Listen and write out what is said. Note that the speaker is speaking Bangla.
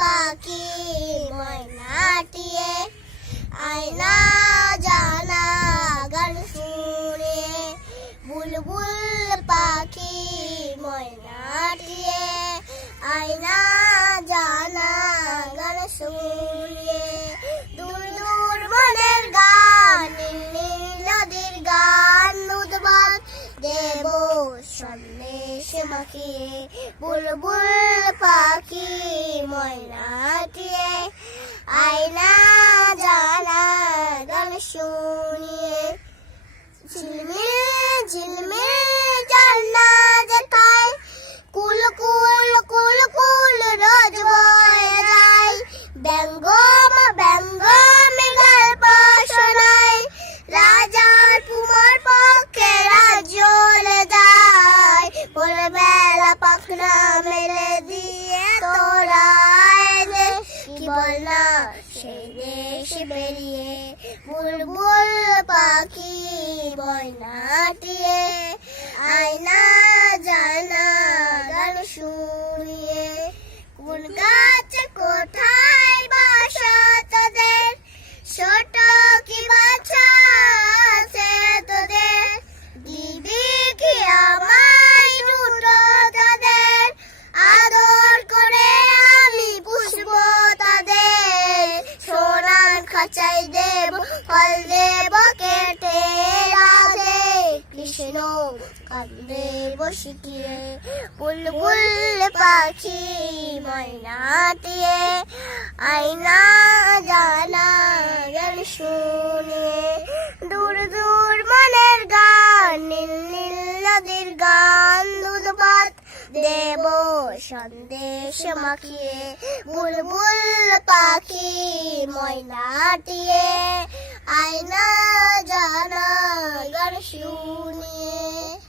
পাখি ময়নাটিয়ে আয়না জানা গান শুনে বুলবুল পাখি ময়নাটিয়ে আয়না জানা গান শুনে দূর দূর বনের গান নীল নদীর গান উদ্বাদ দেব সন্দেশ মাখিয়ে বুলবুল পাখি ময়নাটিয়ে আয়না জানা গান শুনিয়ে ঝিলমিল ঝিলমিল ঝর্ণা যেথায় কুল কুল কুল কুল রোজ বয়ে যায় ব্যঙ্গ ব্যঙ্গ গল্প শোনায় রাজার কুমার পক্ষে রাজ্য চলে যায় ভোরবেলা পাখনা মেলে দিয়ে তোরা এলে কি বল না সেই দেশ বেরিয়ে বুলবুল পাখি ময়নাটিয়ে আয়না জানা গান শুনিয়ে কোন গাছে কোথায় বাসা তোদের ছোট কি বাছা আছে তোদের দিবি কি আমায় দুটো তাদের আদর করে আমি পুষবো তাদের সোনার খাঁচাই দেব ফল দেব কেটে রাধে কৃষ্ণ কান্দে বসিয়ে বুলবুল পাখি ময়নাটিয়ে আয়না জানা গান শুনিয়ে দূর দূর মনের গান নীল নীল নদীর গান দুধ ভাত দেব সন্দেশ মাখিয়ে বুলবুল পাখি ময়নাটিয়ে আয়না জানা গান শুনিয়ে।